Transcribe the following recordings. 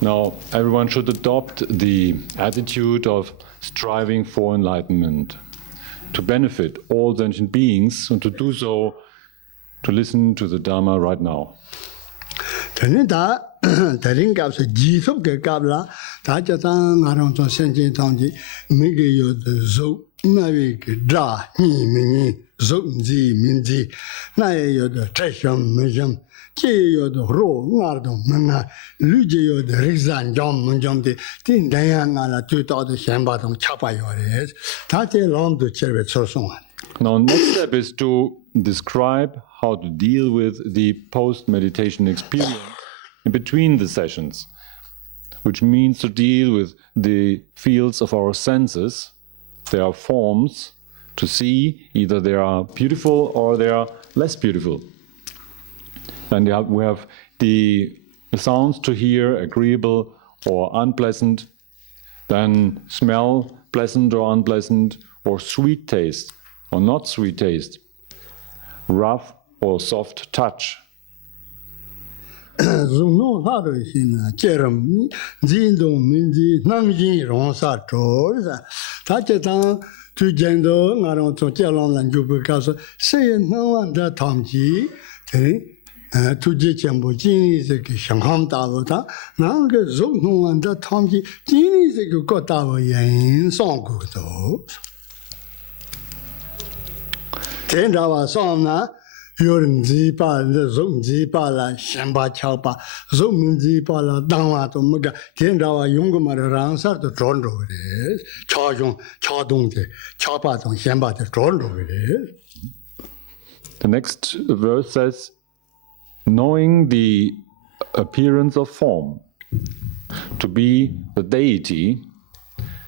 Now, everyone should adopt the attitude of striving for enlightenment, to benefit all sentient beings, and to do so, to listen to the Dharma right now. Now, next step is to describe how to deal with the post-meditation experience in between the sessions, which means to deal with the fields of our senses. There are forms to see, either they are beautiful or they are less beautiful. Then we have the sounds to hear, agreeable or unpleasant, then smell, pleasant or unpleasant, or sweet taste or not sweet taste, rough or soft touch. The next verse says, knowing the appearance of form to be the deity,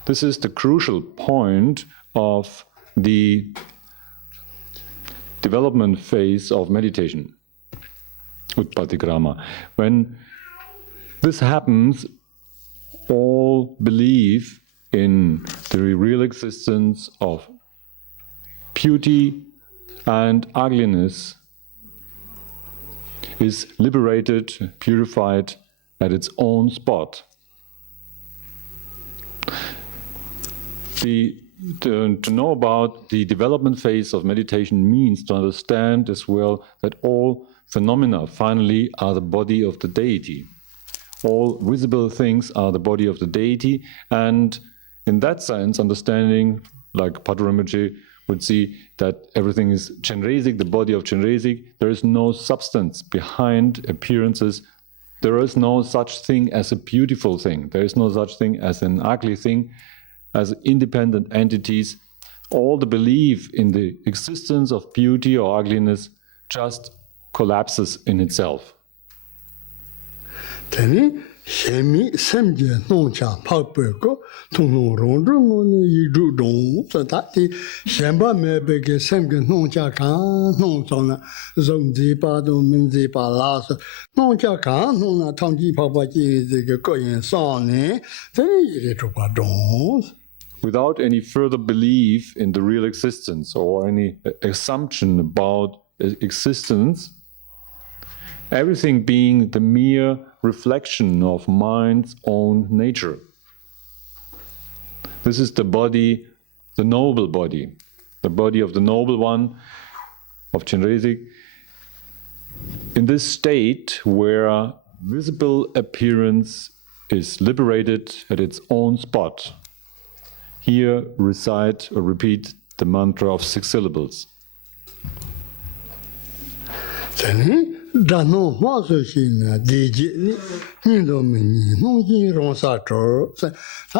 this is the crucial point of the development phase of meditation, Utpatikrama. When this happens, all belief in the real existence of beauty and ugliness is liberated, purified at its own spot. To know about the development phase of meditation means to understand as well that all phenomena finally are the body of the deity. All visible things are the body of the deity, and in that sense, understanding, like Patrul Rinpoche would see that everything is Chenrezig, the body of Chenrezig. There is no substance behind appearances. There is no such thing as a beautiful thing. There is no such thing as an ugly thing. As independent entities, all the belief in the existence of beauty or ugliness just collapses in itself. Shemi semje nongcha pakpeko tungno rongzhongo ni yidru dong satati shenpa mebeke semge nongcha kan nongzona zongzi pa do minzi pa la so nongcha kan nongna tangji pakpa ji zige koyin sane teni yiri chupa dong. Without any further belief in the real existence or any assumption about existence, everything being the mere reflection of mind's own nature. This is the body, the noble body of the noble one, of Chenrezig. In this state where visible appearance is liberated at its own spot, here recite or repeat the mantra of 6 syllables. Dano maso shin deji ni do mini no ji ron sa tro sa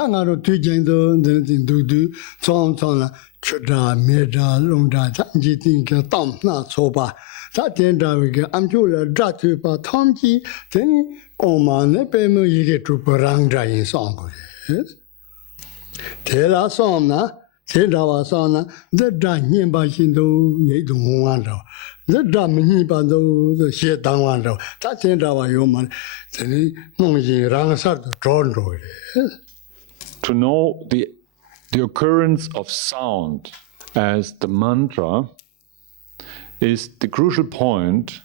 nga ro tu jin do den du du chong chong la chuda me da long da ji tin ka tam na cho ba sa tin da ge am chu la da tu pa thom ji den o ma ne pe mo yi ge tu parang da yin song ko de la song na se da wa song na de da nyin ba shin do ye dong hong an da. To know the occurrence of sound as the mantra is the crucial point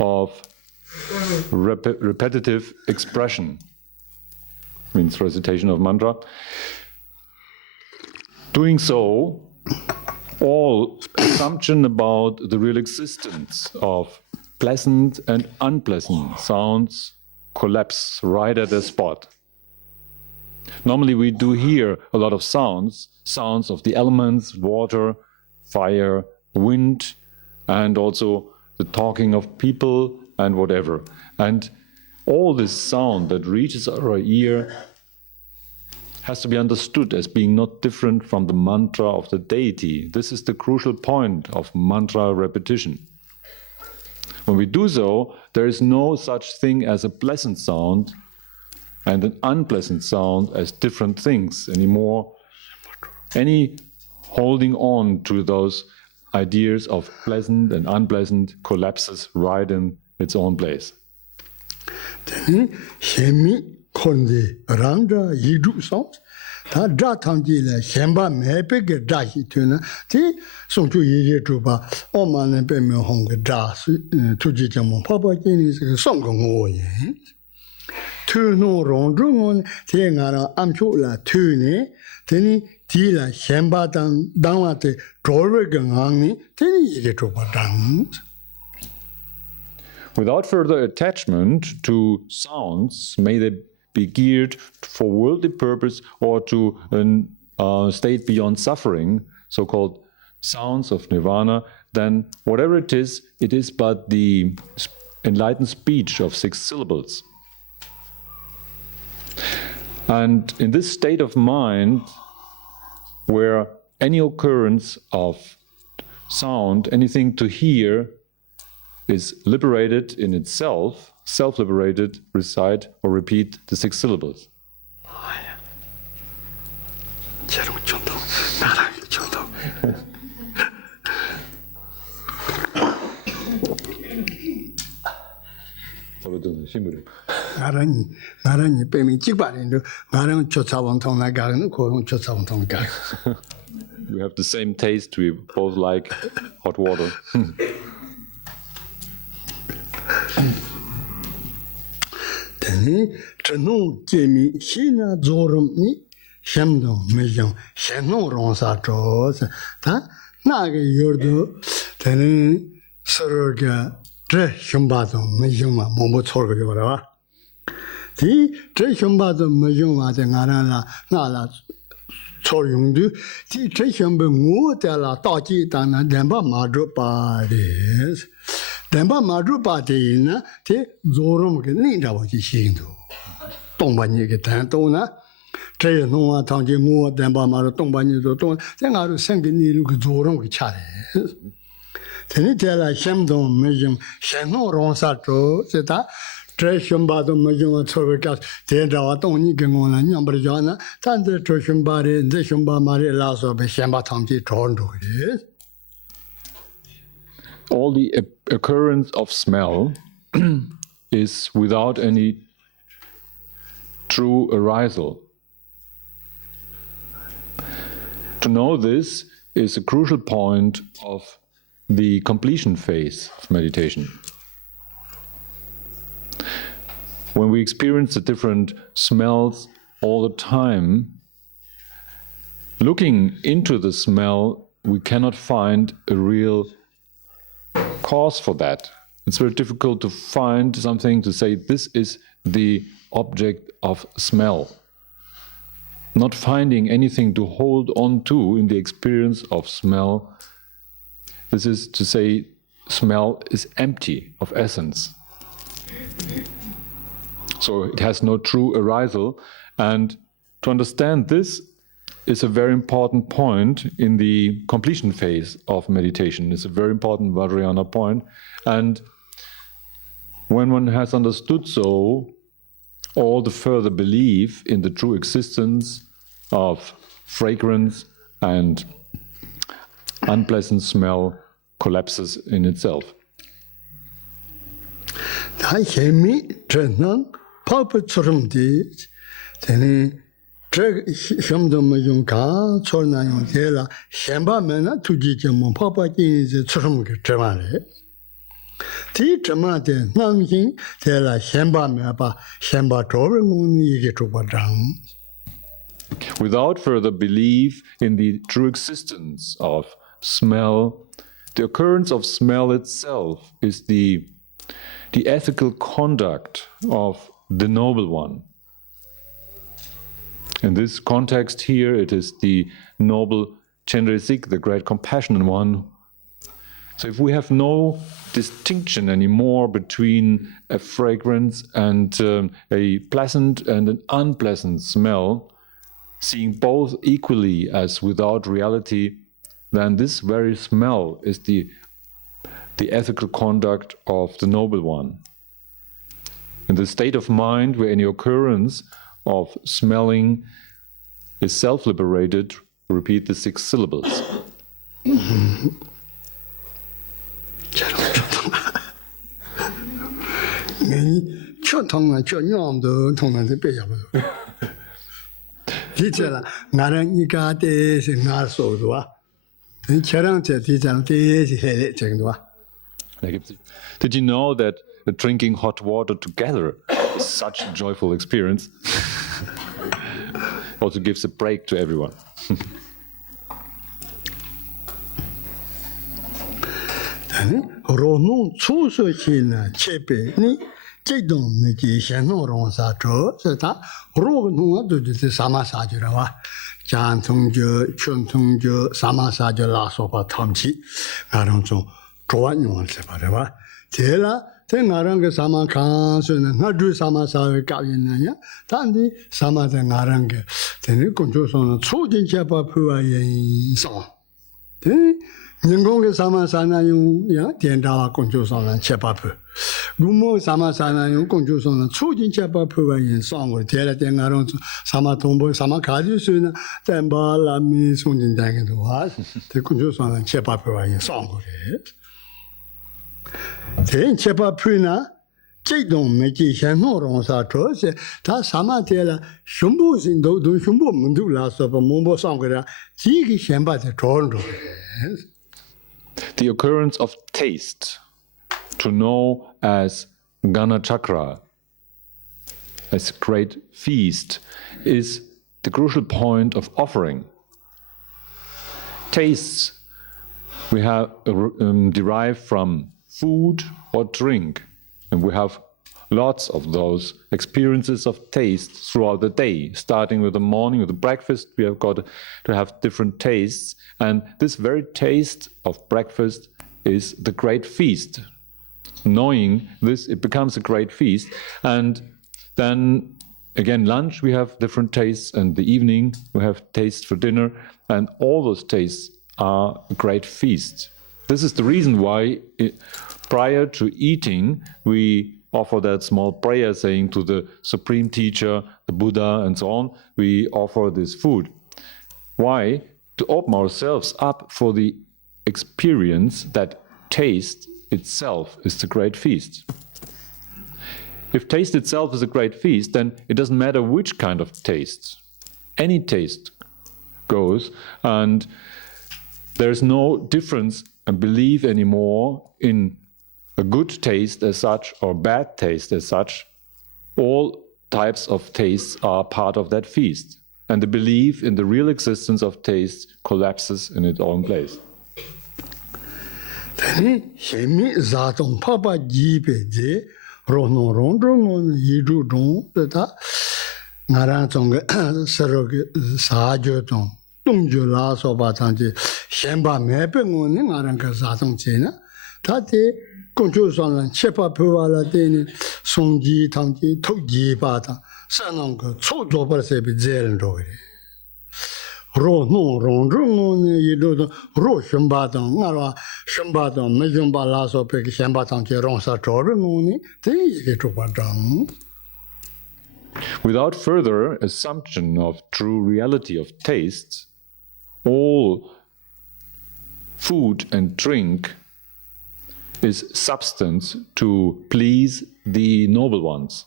of repetitive expression. means recitation of mantra. Doing so, all assumption about the real existence of pleasant and unpleasant sounds collapse right at the spot. Normally we do hear a lot of sounds of the elements, water, fire, wind, and also the talking of people and whatever. And all this sound that reaches our ear has to be understood as being not different from the mantra of the deity. This is the crucial point of mantra repetition. When we do so, there is no such thing as a pleasant sound and an unpleasant sound as different things anymore. Any holding on to those ideas of pleasant and unpleasant collapses right in its own place. 다 자탕지래 셴바 매백게 자시트나 티 송주 예예주바 오만에 빼면 홍게 자스 투지점은 파바기니스 송공오예 투노롱중은 대가라 암초라 투네 되니 디라 셴바당 당와테 조르경항니 되니 예예주바 당 Without further attachment to sounds, may they be geared for worldly purpose or to a state beyond suffering, so-called sounds of nirvana, then whatever it is but the enlightened speech of 6 syllables. And in this state of mind, where any occurrence of sound, anything to hear, is liberated in itself, self-liberated, recite or repeat the 6 syllables. We have the same taste, we both like hot water. 전후 재미 신나 조름니 샘도 매정 샘노 롱사죠 다 나게 요도 되는 서로가 제 흉바도 매정마 뭐뭐错个 요라 디 흉바도 매정마 나라라 나라 错用的 디 흉바 뭐달라 다지다나 렘바 마주바데 Dharma Madhupatena, te Zorum Ninjawaji Shindu. Tombani Tantona, Tray no Tangi Moore, Damba Mara Tombani, then I was sending you Zorum with Charlie. Tenitella Shamdon Majum, Shano Ronsato, Zeta, Tray Shambado Majum Toricas, Tenda Tony Gamona, Yambrajana, Tanda Trashambari, the Shamba Mari Lasso, Shamba Tangi Tondo. All the occurrence of smell is without any true arisal. To know this is a crucial point of the completion phase of meditation. When we experience the different smells all the time, looking into the smell, we cannot find a real cause for that. It's very difficult to find something to say this is the object of smell. Not finding anything to hold on to in the experience of smell. This is to say smell is empty of essence. So it has no true arisal, and to understand this is a very important point in the completion phase of meditation. It's a very important Vajrayana point. And when one has understood so, all the further belief in the true existence of fragrance and unpleasant smell collapses in itself. 셴dom용가 초나용텔라 셴바면은 투지점은 파파기지 처럼게 되만해 Ti chama de namjin de la shemba meba shemba tobe ngoni yige chubadang. Without further belief in the true existence of smell, the occurrence of smell itself is the ethical conduct of the Noble One. In this context here, it is the noble Chenresik, the great compassionate one. So if we have no distinction anymore between a fragrance and a pleasant and an unpleasant smell, seeing both equally as without reality, then this very smell is the ethical conduct of the Noble One. In the state of mind where any occurrence of smelling is self-liberated, repeat the 6 syllables. Did you know that drinking hot water together is such a joyful experience? Also gives a break to everyone. Tenga Rinpoche sama kansu na ngadu sama sawe kapyin na ya tandi sama de ngarange teni kuncho sona chujin chepa phuwa yin song teni nyingong sama sana yung ya tiandawa kuncho sona chepa phu lumo sama sana yung kuncho sona chujin chepa phuwa yin song go tela tenga Rinpoche sama tongbo sama kaju su na tenba la mi songjin dange do wa te kuncho sona chepa phuwa yin song go re Then chepa puna, jidong meji shen no rong sa cho se ta sama de la shumbu sin do shumbu mundu la so pa mombo sang ga ji gi shen ba de chon ro. The occurrence of taste, to know as Gana Chakra, as great feast, is the crucial point of offering. Tastes we have derived from food or drink, and we have lots of those experiences of taste throughout the day. Starting with the morning, with the breakfast, we have got to have different tastes, and this very taste of breakfast is the great feast. Knowing this, it becomes a great feast, and then again lunch we have different tastes, and the evening we have tastes for dinner, and all those tastes are a great feast. This is the reason why prior to eating, we offer that small prayer saying to the Supreme Teacher, the Buddha, and so on, we offer this food. Why? To open ourselves up for the experience that taste itself is the great feast. If taste itself is a great feast, then it doesn't matter which kind of taste. Any taste goes, and there's no difference and belief anymore in a good taste as such or bad taste as such. All types of tastes are part of that feast, and the belief in the real existence of taste collapses in its own place. Control son chepa puala deni songji tangji toji bata sanong ko chojo par se bi zel ro ro no rong rong ni do ro shamba dong ngara shamba dong me shamba la so pe shamba tang che rong sa ro ni te ye to ba dang. Without further assumption of true reality of tastes, all food and drink is substance to please the noble ones.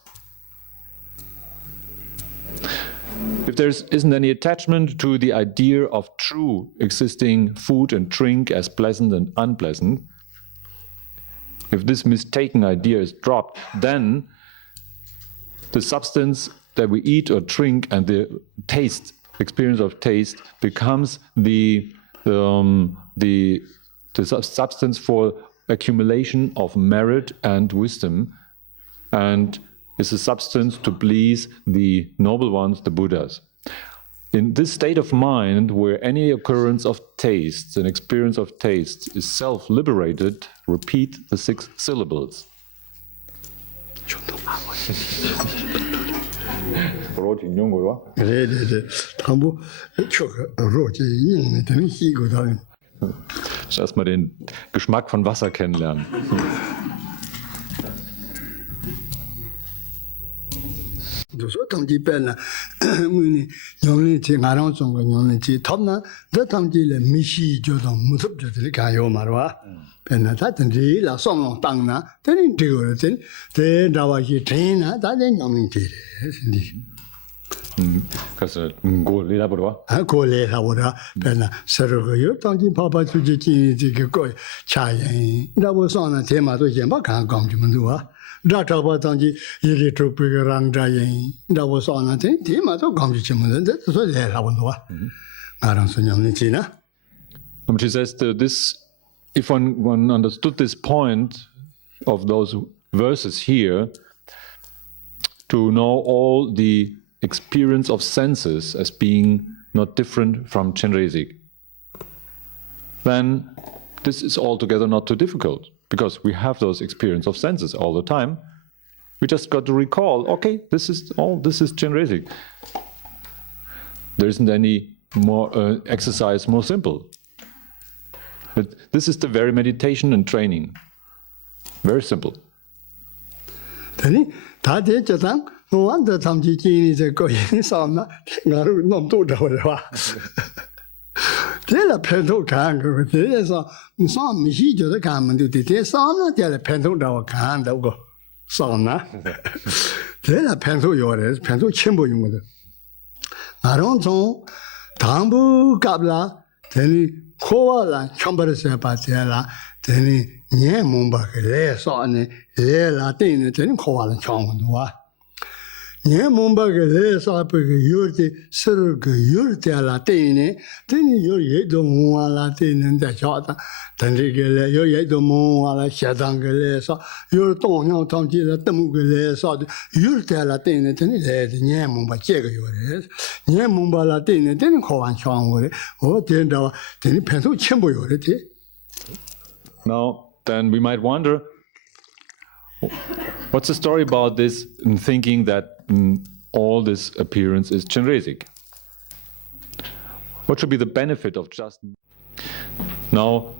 If there isn't any attachment to the idea of true existing food and drink as pleasant and unpleasant, if this mistaken idea is dropped, then the substance that we eat or drink and the taste, experience of taste, becomes the substance for accumulation of merit and wisdom, and is a substance to please the noble ones, the Buddhas. In this state of mind, where any occurrence of tastes, an experience of tastes, is self-liberated, repeat the 6 syllables. Erstmal den Geschmack von Wasser kennenlernen. So tamji penna muni nyongni chi ngarang song ko nyongni chi thopna da tamji le mishi jo dong musup jo de ka yo marwa penna ta den ri la song long tang na den de go den de da wa ji tin na da de nyongni chi de sin di 그래서 go le la bro ha ko le la bro penna sero go yo tamji pa pa chu ji ji ji ge ko cha yin da bo song na de ma do yin ba kan gong ji men du wa da ta ba tang ji yi li tru pe ge rang da yin da bo song na de ma do gong ji men de so le la bon do wa ngarang so nyong ni chi na. She says this, if one understood this point of those verses here, to know all the experience of senses as being not different from Chenrezig, then this is altogether not too difficult, because we have those experience of senses all the time. We just got to recall, okay, this is Chenrezig. There isn't any more exercise more simple. But this is the very meditation and training. Very simple. No wonder tamji ji ni go yin sam na ngaru nom do da wa de la pen do kan go de so sam mi ji jo de kan man do de sam na de la pen do da wa kan da go sam na de la pen do yo de pen do chen bo yung de ngaron zong dang bu gap la de ni kho wa la chom ba se ba de la de ni nye mong ba ke le so ne le la de ni de ni kho wa la chom do wa nye mumba ke le sa pe ke yurti sir ke yurti ala tene tene yo ye do mo ala tene da cha ta dan ri ke le yo ye do mo ala sha dang ke le sa yo dong nyao tang ji la deng ke le sa yurti ala tene tene le nye mumba che ke yo re nye mumba ala tene tene ko wan chang wo re o den da tene pen so chen bo yo re ti. Now then we might wonder, what's the story about this thinking that all this appearance is Chenrezig? What should be the benefit of just... Now,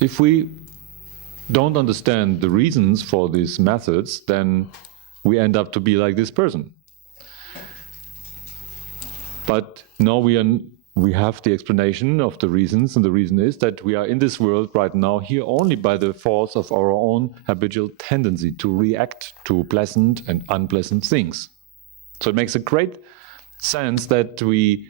if we don't understand the reasons for these methods, then we end up to be like this person. But now we have the explanation of the reasons, and the reason is that we are in this world right now here only by the force of our own habitual tendency to react to pleasant and unpleasant things. So it makes a great sense that we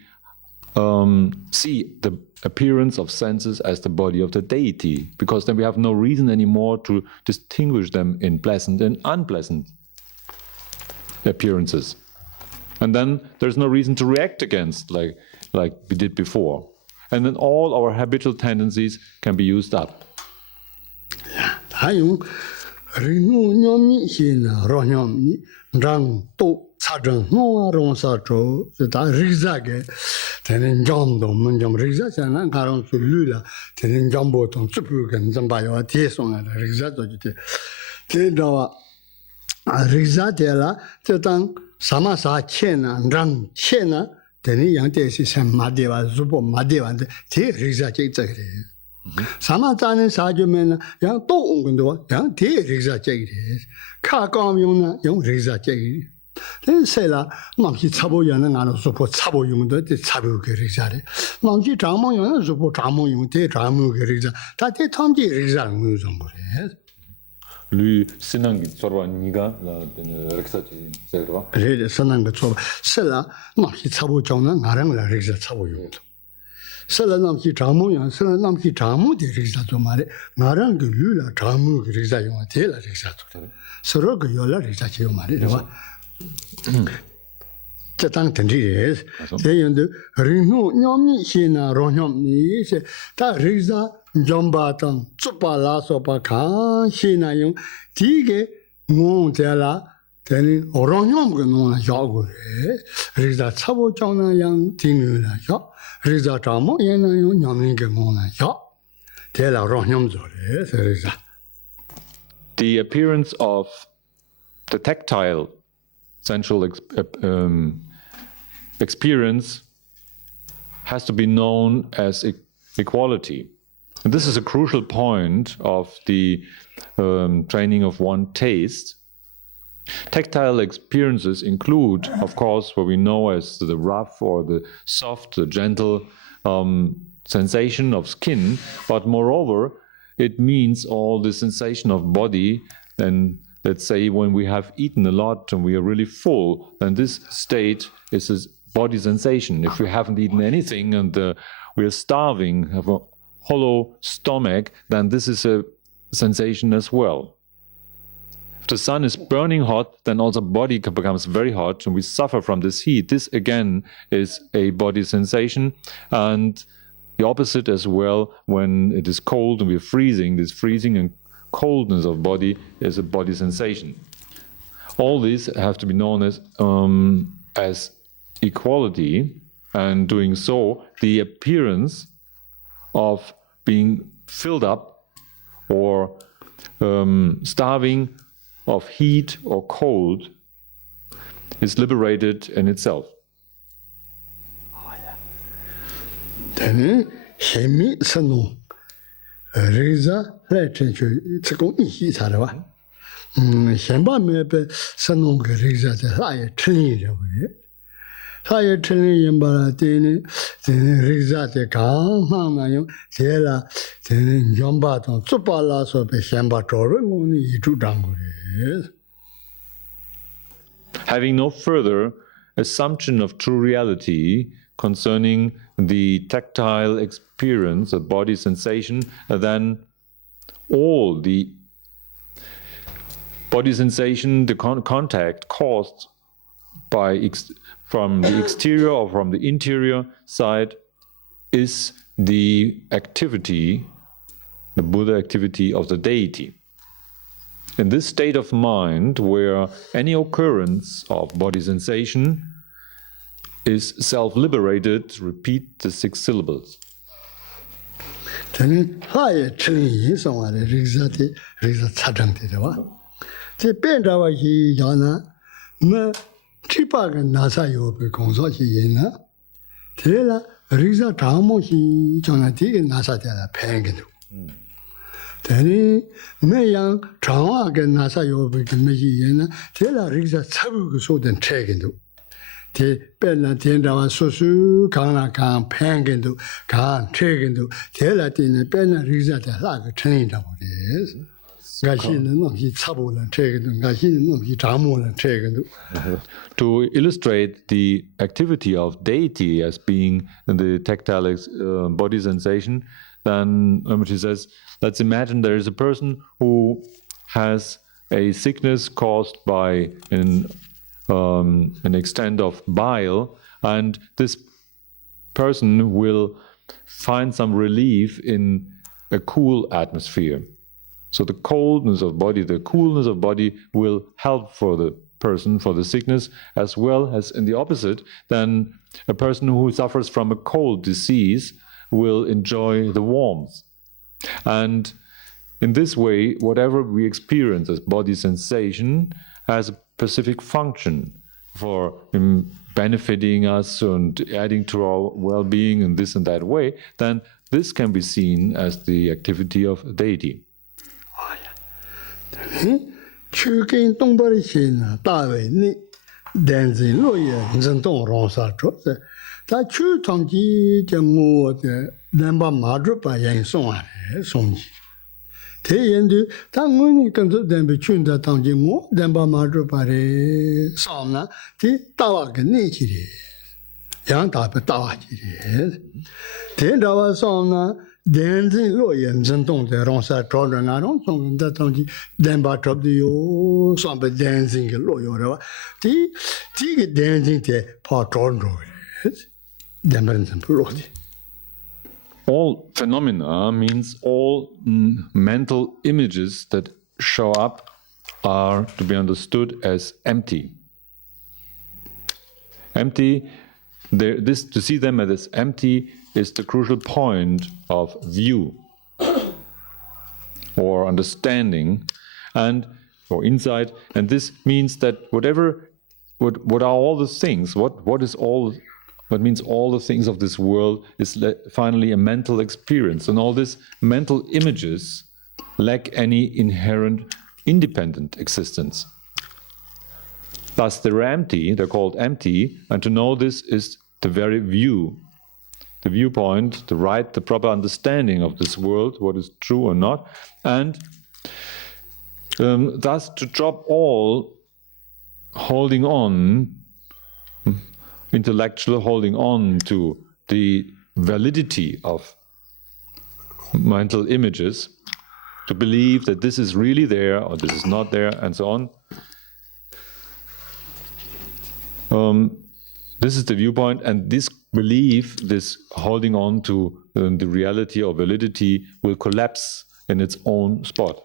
see the appearance of senses as the body of the deity, because then we have no reason anymore to distinguish them in pleasant and unpleasant appearances. And then there's no reason to react against, like we did before. And then all our habitual tendencies can be used up. Sama sa chena rang chena teni yang te si sem madeva zupo madeva te riza che tse sama tane sa jo men yang to ong ndo yang te riza che ka kam yong na yang riza che te se la mam chi chabo yan na no zupo chabo yong de te chabo ge riza re mam chi chang mo yong zupo chang mo yong te chang mo ge riza ta te thom ji riza mo zong bo re lui sinang sorwa niga la reksachi selwa re sanang ga choba sela ma hi chabo jong na ngarang la reksa chabo yu 살아남기 자모야 살아남기 자모 되리자 좀 말해 나랑 그 류라 자모 그리자 용 되라 리자 서로 그 열라 리자 지요 말해 봐 자당 된지에 대연도 리노 냠니 시나 로냠니 다 리자 점바당 쭈발라소바카 시나용 디게 몽데라 되니 어랑염 그 노나 야고 리자 차보 장나양 디누나 야 리자 자모 얘나용 냠니 그 노나 야 대라 어랑염 저래 리자 The appearance of the tactile sensual experience has to be known as equality. And this is a crucial point of the training of one taste. Tactile experiences include, of course, what we know as the rough or the soft, the gentle sensation of skin, but moreover, it means all the sensation of body. And let's say when we have eaten a lot and we are really full, then this state is a body sensation. If we haven't eaten anything and we are starving, have a hollow stomach, then this is a sensation as well. If the sun is burning hot, then also body becomes very hot and we suffer from this heat. This again is a body sensation, and the opposite as well. When it is cold and we're freezing, this freezing and coldness of body is a body sensation. All these have to be known as equality, and doing so, the appearance of being filled up or starving of heat or cold is liberated in itself. Then, Hemi Sanu Riza Retenchu Tsikong Ishi Sarawa. Hemba Mepe Sanong Riza the higher tree. Higher tree in Baratini, then Riza the Kang, Tela, then Jombaton, Tsupala, so the Hemba Toru, only two dangues. Having no further assumption of true reality concerning the tactile experience of body sensation, then all the body sensation, the contact caused by from the exterior or from the interior side is the activity, the Buddha activity of the deity. In this state of mind, where any occurrence of body sensation is self-liberated, repeat the 6 syllables. Then, higher tree is on the Riza Chadang. The Pendawa he yana, no Chipak and Nasa Yoke Consorti Yena, Tela Riza Tamo he Jonati and Nasa Tela Pangadu. Then, Mayang Tawak and Nasa Yoke Meji Yena, Tela Riza Sabu so then Chagando. The Penna Tendawa Sosu, Kana Kan Pangando, Kan Chagando, Tela Tina Penna Riza the Lag trained about this. To illustrate the activity of deity as being the tactile body sensation, then Rinpoche says, let's imagine there is a person who has a sickness caused by an extent of bile, and this person will find some relief in a cool atmosphere. So the coldness of body, the coolness of body will help for the person, for the sickness, as well as in the opposite, then a person who suffers from a cold disease will enjoy the warmth. And in this way, whatever we experience as body sensation has a specific function for benefiting us and adding to our well-being in this and that way, then this can be seen as the activity of deity. Chukin Tongbari Shin, Dawe, Ni, Denzin, Loya, Zentong Ronsa, Ta Chu Tongji, Jamu, Demba Madrupa, Yang Song, Songji. Tayendu, Tanguni can do them between the Tongji Mo, Demba Madrupa, Sona, Ti Tawak, Nichiri. yang da be da ji de den da wa song na den zin lo yin zhen dong de rong sa zhao zhen na rong zong de dong ji den ba zhao de yo song be den zin ge lo yo de wa di ge den zin de pa zhao zhao den ba zhen bu lo de. All phenomena means all mental images that show up are to be understood as empty. Empty, to see them as empty is the crucial point of view or understanding or insight, and this means that what are all the things? What means all the things of this world is finally a mental experience, and all these mental images lack any inherent independent existence. Thus they're empty, they're called empty, and to know this is the very view, the viewpoint, the proper understanding of this world, what is true or not, and thus to drop all holding on, intellectual holding on to the validity of mental images, to believe that this is really there or this is not there, and so on. This is the viewpoint, and this belief, this holding on to the reality or validity, will collapse in its own spot.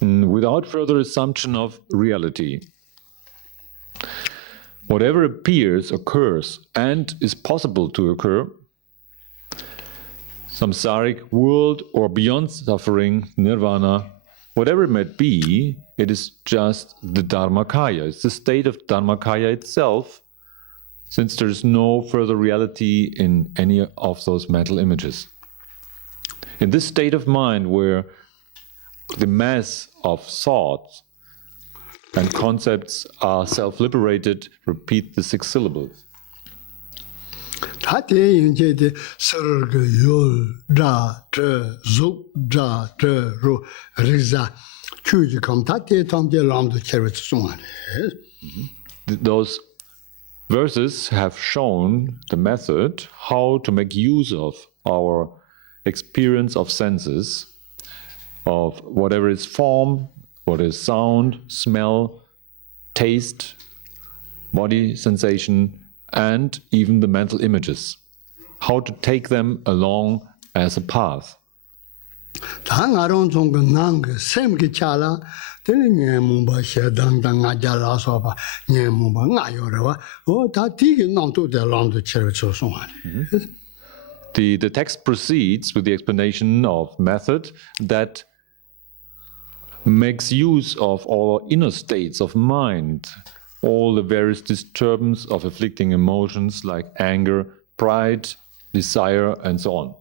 Without further assumption of reality, whatever appears, occurs, and is possible to occur, samsaric world or beyond suffering, nirvana, whatever it might be, it is just the Dharmakaya. It's the state of Dharmakaya itself, since there is no further reality in any of those mental images. In this state of mind where the mass of thoughts and concepts are self-liberated, repeat the 6 syllables. Those verses have shown the method how to make use of our experience of senses, of whatever is form, what is sound, smell, taste, body sensation, and even the mental images. How to take them along as a path. The text proceeds with the explanation of method that makes use of all inner states of mind, all the various disturbances of afflicting emotions like anger, pride, desire, and so on.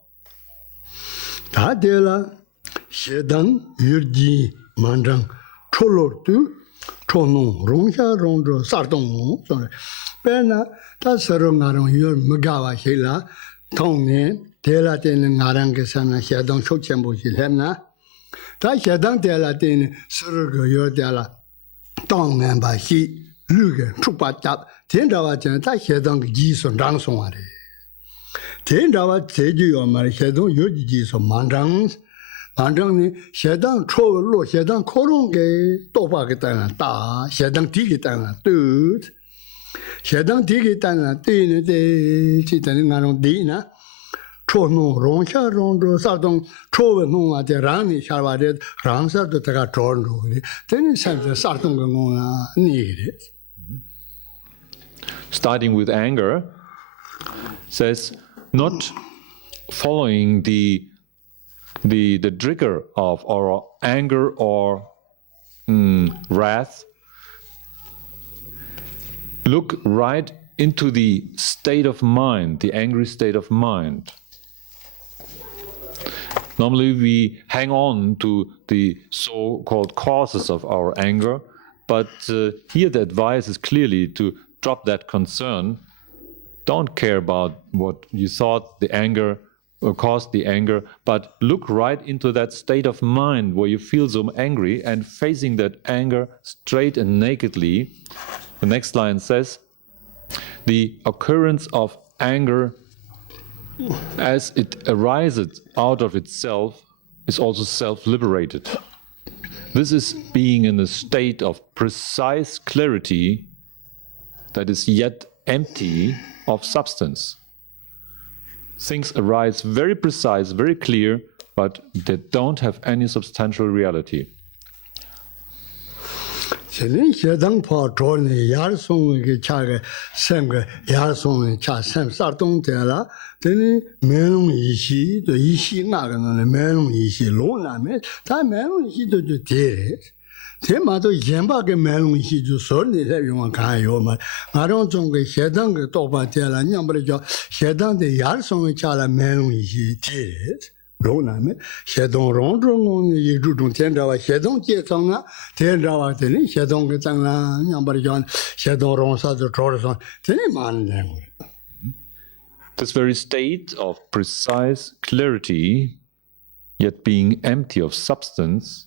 Starting with anger, says not following the trigger of our anger or wrath. Look right into the state of mind, the angry state of mind. Normally we hang on to the so-called causes of our anger, but here the advice is clearly to drop that concern. Don't care about what you thought the anger or caused the anger, but look right into that state of mind where you feel so angry and facing that anger straight and nakedly. The next line says, the occurrence of anger as it arises out of itself is also self-liberated. This is being in a state of precise clarity that is yet empty of substance. Things arise very precise, very clear, but they don't have any substantial reality. Tema to yemba ke melung hi ju so ni le yong ka yo ma nga rong zong ge xie dang ge do ba tie la nyang ba le jiao xie dang de yar song ge cha la melung hi tie lo na me xie dong rong zhong yi zhu zhong tian zhao xie dong jie zong a tian zhao de ni xie dong ge zang la nyang ba le jiao xie dong rong sa zhe zhou de song de ni ma ne. This very state of precise clarity, yet being empty of substance,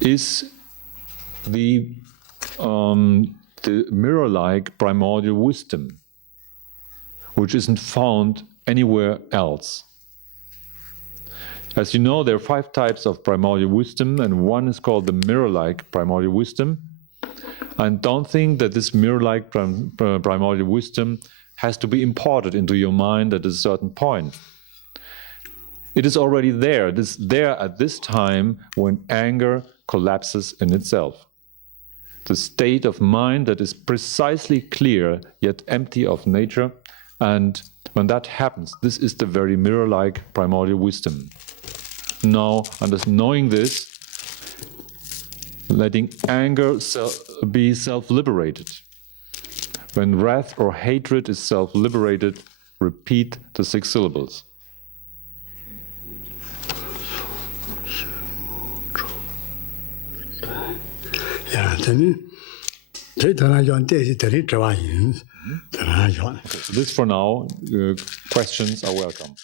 is the mirror-like primordial wisdom, which isn't found anywhere else. As you know, there are 5 types of primordial wisdom, and one is called the mirror-like primordial wisdom. And don't think that this mirror-like primordial wisdom has to be imported into your mind at a certain point. It is already there. It is there at this time when anger collapses in itself. The state of mind that is precisely clear yet empty of nature, and when that happens, this is the very mirror-like primordial wisdom. Now, knowing this, letting anger be self-liberated. When wrath or hatred is self-liberated, repeat the 6 syllables. Okay, so this for now. Questions are welcome.